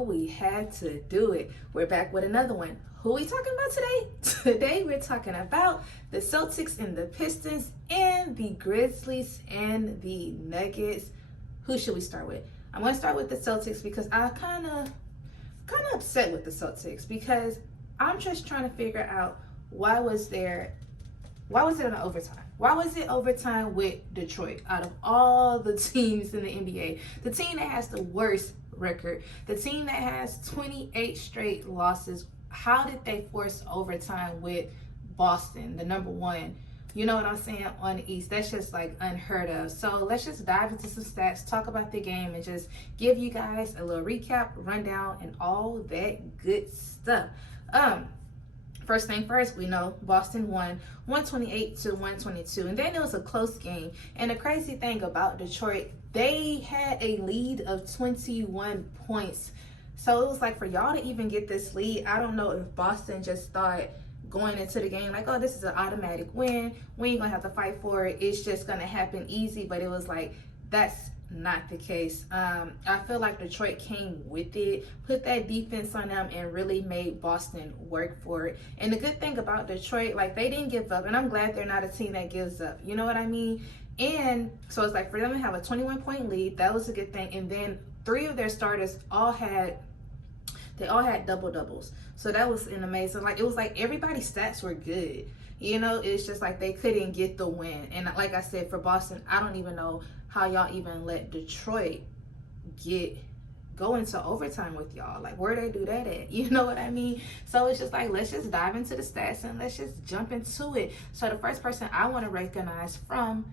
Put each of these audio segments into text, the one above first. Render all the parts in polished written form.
know we had to do it. We're back with another one. Who are we talking about today? Today we're talking about the Celtics and the Pistons and the Grizzlies and the Nuggets. Who should we start with? I'm going to start with the Celtics because I kind of upset with the Celtics because I'm just trying to figure out why was it an overtime? Why was it overtime with Detroit? Out of all the teams in the NBA, the team that has the worst record, the team that has 28 straight losses, how did they force overtime with Boston, the number one? You know what I'm saying, on the East? That's just like unheard of. So let's just dive into some stats, talk about the game, and just give you guys a little recap, rundown, and all that good stuff. First thing first, we know Boston won 128-122, and then it was a close game. And the crazy thing about Detroit, they had a lead of 21 points. So it was like, for y'all to even get this lead, I don't know if Boston just thought going into the game like, oh, this is an automatic win. We ain't gonna have to fight for it. It's just gonna happen easy. But it was like, that's not the case. I feel like Detroit came with it, put that defense on them, and really made Boston work for it. And the good thing about Detroit, like, they didn't give up, and I'm glad they're not a team that gives up. You know what I mean? And so it's like, for them to have a 21-point lead, that was a good thing. And then 3 of their starters all had double doubles. So that was an amazing, like, it was like everybody's stats were good. You know, it's just like they couldn't get the win. And like I said, for Boston, I don't even know how y'all even let Detroit go into overtime with y'all. Like, where they do that at? You know what I mean? So it's just like, let's just dive into the stats and let's just jump into it. So the first person I want to recognize from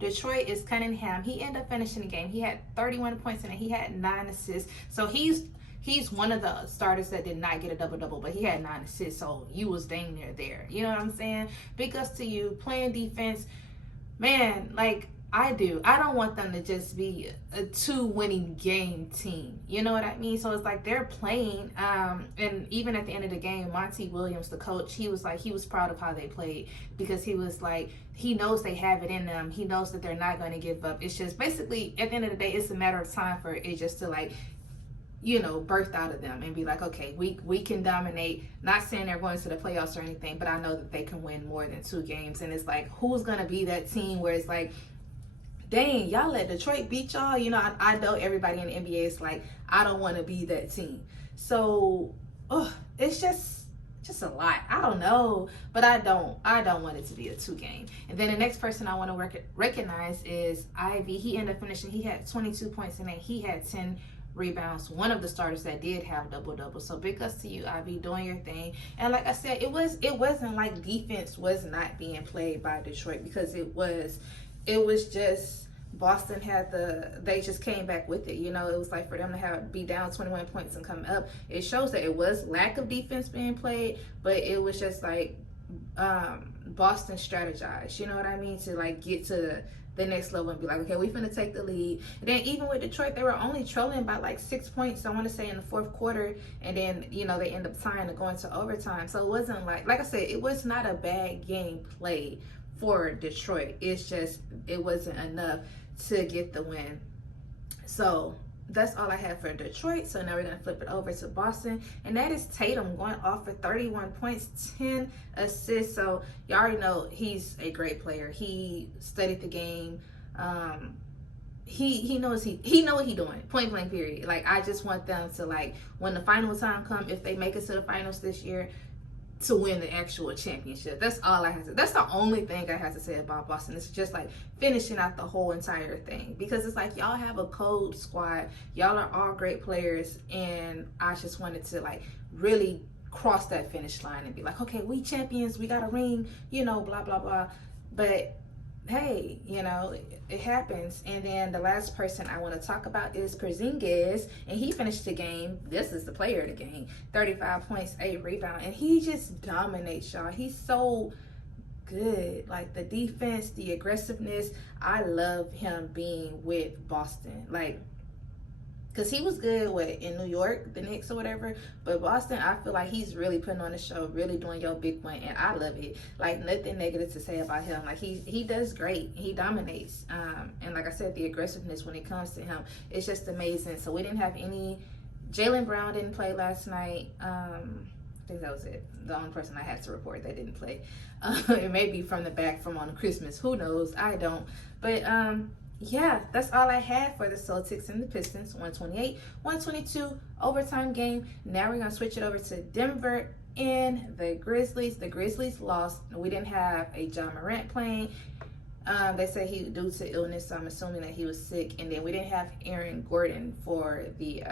Detroit is Cunningham. He ended up finishing the game. He had 31 points in it. He had 9 assists. So he's one of the starters that did not get a double-double, but he had 9 assists, so you was dang near there. You know what I'm saying? Big ups to you. Playing defense, man, like I do. I don't want them to just be a 2-winning game team. You know what I mean? So it's like they're playing, and even at the end of the game, Monty Williams, the coach, he was proud of how they played, because he was like, he knows they have it in them. He knows that they're not going to give up. It's just basically, at the end of the day, it's a matter of time for it just to, like, you know, birth out of them and be like, okay, we can dominate. Not saying they're going to the playoffs or anything, but I know that they can win more than 2 games. And it's like, who's going to be that team where it's like, dang, y'all let Detroit beat y'all? You know, I know everybody in the NBA is like, I don't want to be that team. So, it's just a lot. I don't know, but I don't want it to be a 2-game. And then the next person I want to recognize is Ivy. He ended up finishing. He had 22 points in it. He had 10 rebounds, one of the starters that did have double-double. So big ups to you, Ivy, doing your thing. And like I said, it wasn't like defense was not being played by Detroit, because it was just Boston they just came back with it. You know, it was like, for them to be down 21 points and come up, it shows that it was lack of defense being played, but it was just like Boston strategized, you know what I mean, to like get to the next level and be like, okay, we finna take the lead. And then even with Detroit, they were only trailing by like 6 points, I want to say, in the 4th quarter, and then, you know, they end up tying to go into overtime. So it wasn't like I said, it was not a bad game played for Detroit. It's just, it wasn't enough to get the win. So that's all I have for Detroit. So now we're going to flip it over to Boston, and that is Tatum going off for 31 points, 10 assists. So you already know he's a great player. He studied the game. He knows what he's doing, point blank period. Like, I just want them to, like, when the final time comes, if they make it to the finals this year, to win the actual championship. That's all I have to. That's the only thing I have to say about Boston. It's just like finishing out the whole entire thing, because it's like, y'all have a cold squad. Y'all are all great players, and I just wanted to, like, really cross that finish line and be like, okay, we champions. We got a ring. You know, blah blah blah. But hey, you know, it happens. And then the last person I want to talk about is Porzingis, and he finished the game. This is the player of the game. 35 points, 8 rebounds, and he just dominates, y'all. He's so good. Like, the defense, the aggressiveness. I love him being with Boston. Like, Because he was good in New York, the Knicks or whatever. But Boston, I feel like he's really putting on the show, really doing your big one. And I love it. Like, nothing negative to say about him. Like, he does great. He dominates. And like I said, the aggressiveness when it comes to him, it's just amazing. So we didn't have any. Jaylen Brown didn't play last night. I think that was it. The only person I had to report that didn't play. It may be from the back from on Christmas. Who knows? I don't. But, yeah, that's all I had for the Celtics and the Pistons. 128-122 overtime game. Now we're going to switch it over to Denver and the Grizzlies. The Grizzlies lost. We didn't have a John Morant playing. They said he due to illness, so I'm assuming that he was sick. And then we didn't have Aaron Gordon for the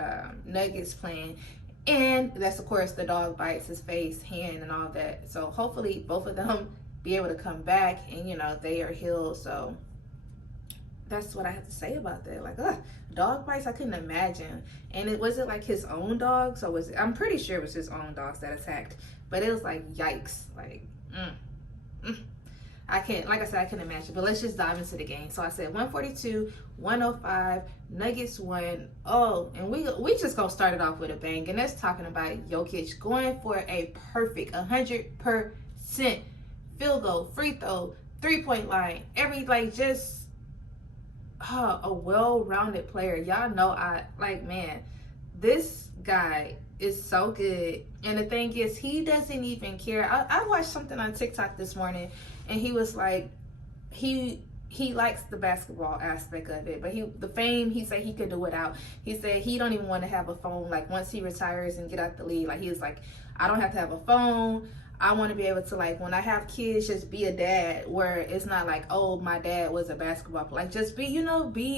Nuggets playing. And that's, of course, the dog bites his face, hand, and all that. So hopefully both of them be able to come back and, you know, they are healed. So that's what I have to say about that. Like, dog bites, I couldn't imagine. And it wasn't like his own dog. So I'm pretty sure it was his own dogs that attacked. But it was like, yikes. Like, I can't, like I said, I couldn't imagine. But let's just dive into the game. So I said 142-105, Nuggets won. Oh, and we just gonna start it off with a bang. And that's talking about Jokic going for a perfect 100% field goal, free throw, 3-point line, a well-rounded player. Y'all know man, this guy is so good. And the thing is, he doesn't even care. I watched something on TikTok this morning, and he was like, he likes the basketball aspect of it, but the fame, he said he could do without. He said he don't even want to have a phone. Like, once he retires and get out the league, like, he was like, I don't have to have a phone. I want to be able to, like, when I have kids, just be a dad where it's not like, oh, my dad was a basketball player. Like, just be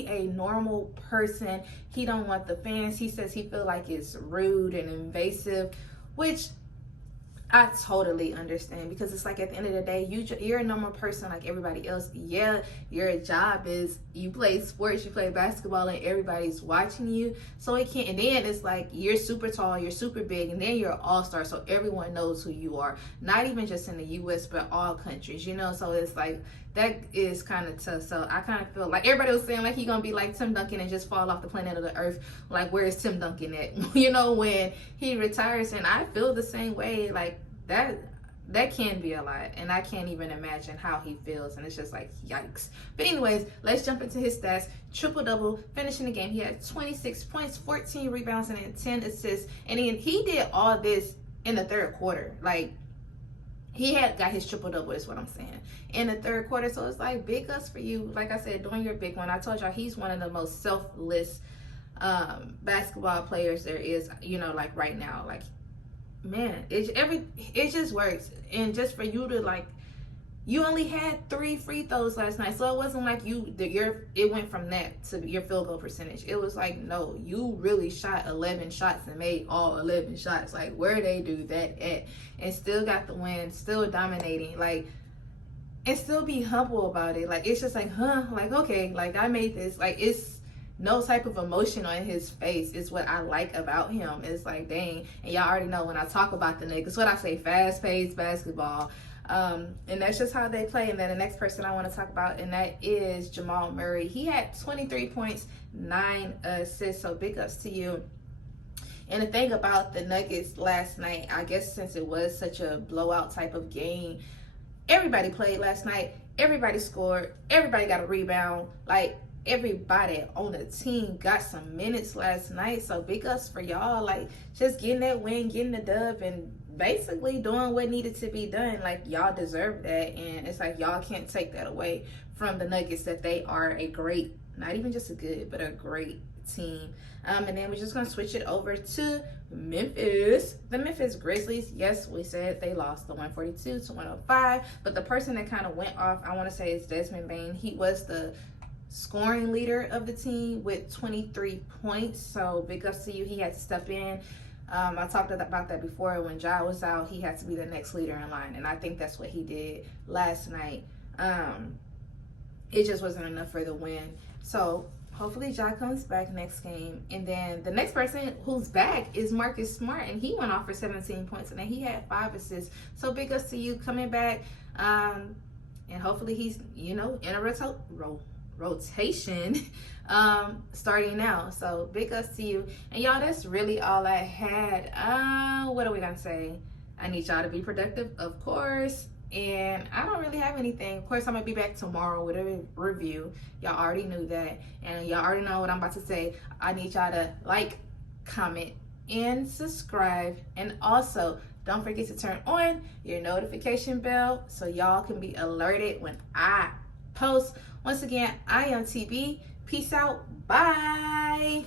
a normal person. He don't want the fans. He says he feel like it's rude and invasive, which I totally understand, because it's like, at the end of the day, you're a normal person like everybody else. Yeah, your job is you play sports, you play basketball, and everybody's watching you. So it can't, and then it's like, you're super tall, you're super big, and then you're an all-star, so everyone knows who you are. Not even just in the U.S., but all countries, you know? So it's like, that is kind of tough. So I kind of feel like everybody was saying, like, he gonna be like Tim Duncan and just fall off the planet of the earth. Like, where is Tim Duncan at? You know, when he retires. And I feel the same way. Like, that can be a lot, and I can't even imagine how he feels. And it's just like, yikes. But anyways, let's jump into his stats. Triple-double, finishing the game. He had 26 points, 14 rebounds, and 10 assists. And he did all this in the third quarter. Like, he had got his triple-double, is what I'm saying, in the third quarter. So it's like, big ups for you. Like I said, doing your big one. I told y'all, he's one of the most selfless basketball players there is, you know, like, right now. Like, man, it just works. And just for you to, like, you only had 3 free throws last night, so it wasn't like it went from that to your field goal percentage. It was like, no, you really shot 11 shots and made all 11 shots. Like, where they do that at, and still got the win, still dominating, like, and still be humble about it. Like, it's just like, like, okay, like, I made this. Like, it's no type of emotion on his face is what I like about him. It's like, dang. And y'all already know when I talk about the Knicks, what I say, fast-paced basketball. And that's just how they play. And then the next person I want to talk about, and that is Jamal Murray. He had 23 points, 9 assists, so big ups to you. And the thing about the Nuggets last night, I guess since it was such a blowout type of game, everybody played last night. Everybody scored. Everybody got a rebound. Like, everybody on the team got some minutes last night. So big ups for y'all. Like, just getting that win, getting the dub, and basically doing what needed to be done. Like, y'all deserve that. And it's like, y'all can't take that away from the Nuggets, that they are a great, not even just a good, but a great team. And then we're just going to switch it over to Memphis. The Memphis Grizzlies, yes, we said they lost the 142-105, but the person that kind of went off, I want to say, is Desmond Bane. He was the scoring leader of the team with 23 points, so big ups to you. He had to step in. I talked about that before. When Ja was out, he had to be the next leader in line, and I think that's what he did last night. It just wasn't enough for the win. So hopefully Ja comes back next game. And then the next person who's back is Marcus Smart, and he went off for 17 points, and then he had 5 assists. So big ups to you coming back. And hopefully he's, you know, in a rotation starting now. So big ups to you. And y'all, that's really all I had. What are we gonna say? I need y'all to be productive, of course. And I don't really have anything. Of course, I'm gonna be back tomorrow with a review. Y'all already knew that. And y'all already know what I'm about to say. I need y'all to like, comment, and subscribe. And also, don't forget to turn on your notification bell so y'all can be alerted when I post. Once again, I am TB. Peace out. Bye.